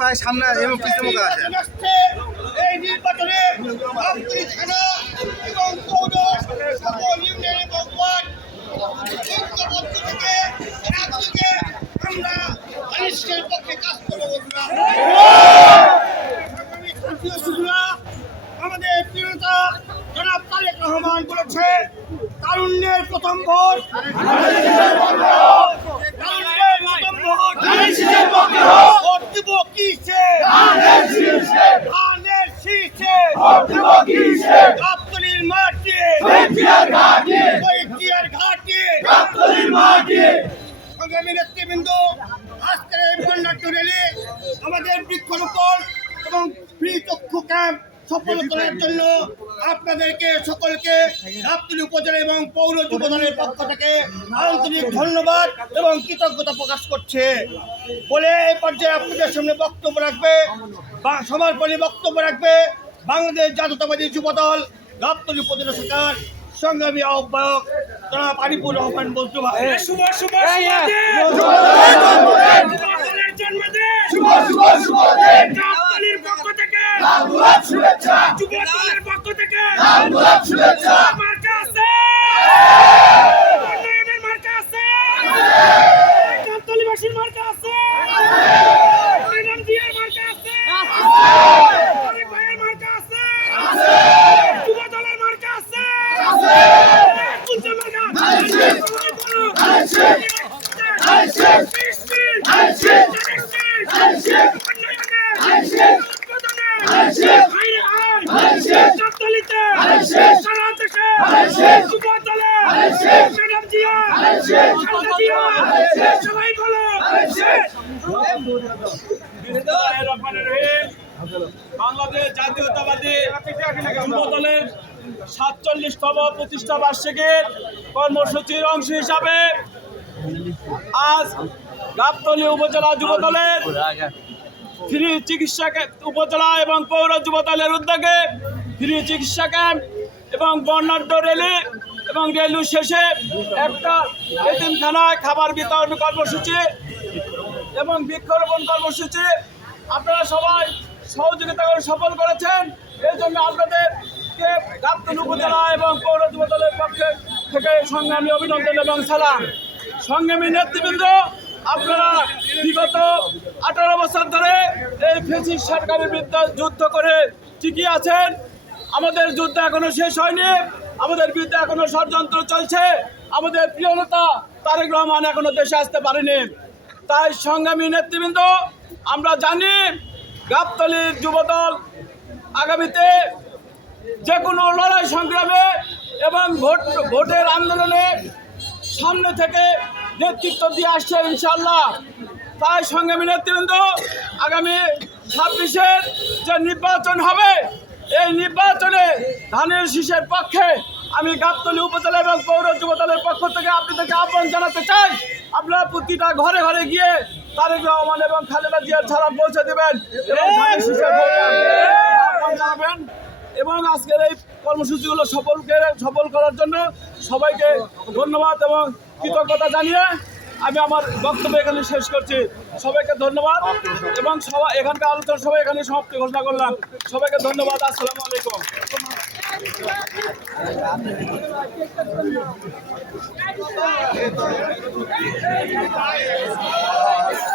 ভাই সামনে এই নির্বাচনে থানা এবং পৌর সকল ইউনিয়ন এবং ওয়ার্ড থেকে আমরা আনিসের পক্ষে কাজ করবো। আমাদের প্রিয়তা জনাব তারেক রহমান বলেছে তারুণ্যের প্রথম ভোট, তারুণ্যের প্রথম ভোট ভোট দিব কিসে? ধানের শীষে, গাবতলীর মাঠে, ঘাটে। সংগ্রামী নেতৃবৃন্দ, আজকের এই বর্ণাঢ্য র্যালি আমাদের বৃক্ষরোপণ এবং ফ্রি চক্ষু ক্যাম্প সফল করার জন্য আপনাদেরকে সকলকে গাবতলী উপজেলা এবং পৌর যুব দলের পক্ষ থেকে আন্তরিক ধন্যবাদ এবং কৃতজ্ঞতা প্রকাশ করছে বলে এই পর্যায়ে আপনাদের সামনে বক্তব্য রাখবে বা সমাপনী বক্তব্য রাখবে বাংলাদেশ জাতীয়তাবাদী যুব দল গাবতলী উপজেলা শাখার সংগ্রামী আহ্বায়ক জনাব আরিফুর রহমান বজলু ভাই। বাংলাদেশ জাতীয়তাবাদী যুব দলের ৪৭তম প্রতিষ্ঠা বার্ষিকীর কর্মসূচির অংশ হিসাবে আজ গাবতলী উপজেলা যুব দলের ফ্রি চিকিৎসা উপজেলা এবং পৌর যুব দলের উদ্যোগে ফ্রি চিকিৎসা ক্যাম্প এবং বর্ণাঢ্য র্যালি এবং র্যালি শেষে একটা এতিমখানায় খাবার বিতরণ কর্মসূচি এবং বৃক্ষরোপণ কর্মসূচি আপনারা সবাই সহযোগিতা করে সফল করেছেন। এই জন্য আপনাদেরকে গাবতলী উপজেলা এবং পৌর যুব দলের পক্ষে থেকে সংগ্রামী অভিনন্দন এবং সালাম। সংগ্রামী নেতৃবৃন্দ, আপনারা বিগত 18 বছর ধরে এই ফ্যাসিস্ট সরকারের বিরুদ্ধে যুদ্ধ করে ঠিকই আছেন। আমাদের যুদ্ধ এখনো শেষ হয়নি, আমাদের বিরুদ্ধে এখনো ষড়যন্ত্র চলছে। আমাদের প্রিয় নেতা তারেক রহমান এখনো দেশে আসতে পারেনি। তাই সংগ্রামী নেতৃবৃন্দ, আমরা জানি গাবতলীর যুবদল আগামীতে যে কোনো লড়াই সংগ্রামে এবং ভোটের আন্দোলনে সামনে থেকে নেতৃত্ব দিয়ে আসছে ইনশাআল্লাহ। তাই সংগ্রামী নেতৃবৃন্দ, আগামী 26-এর যে নির্বাচন হবে, এই নির্বাচনে ধানের শীষের পক্ষে আমি গাবতলী উপজেলা এবং পৌর যুব দলের পক্ষ থেকে আপনাদেরকে আহ্বান জানাতে চাই। আপনারা প্রতিটা ঘরে ঘরে গিয়ে তারেক রহমান এবং খালেদা জিয়ার ছাড়া পৌঁছে দেবেন এবং ধানের শীষের আহ্বান জানাবেন। এবং আজকের এই কর্মসূচিগুলো সফল করার জন্য সবাইকে ধন্যবাদ এবং কৃতজ্ঞতা জানিয়ে আমি আমার বক্তব্য এখানে শেষ করছি। সবাইকে ধন্যবাদ এবং এখানকার আলোচনা সবাই এখানে সমাপ্তি ঘোষণা করলাম। সবাইকে ধন্যবাদ। আসসালামু আলাইকুম।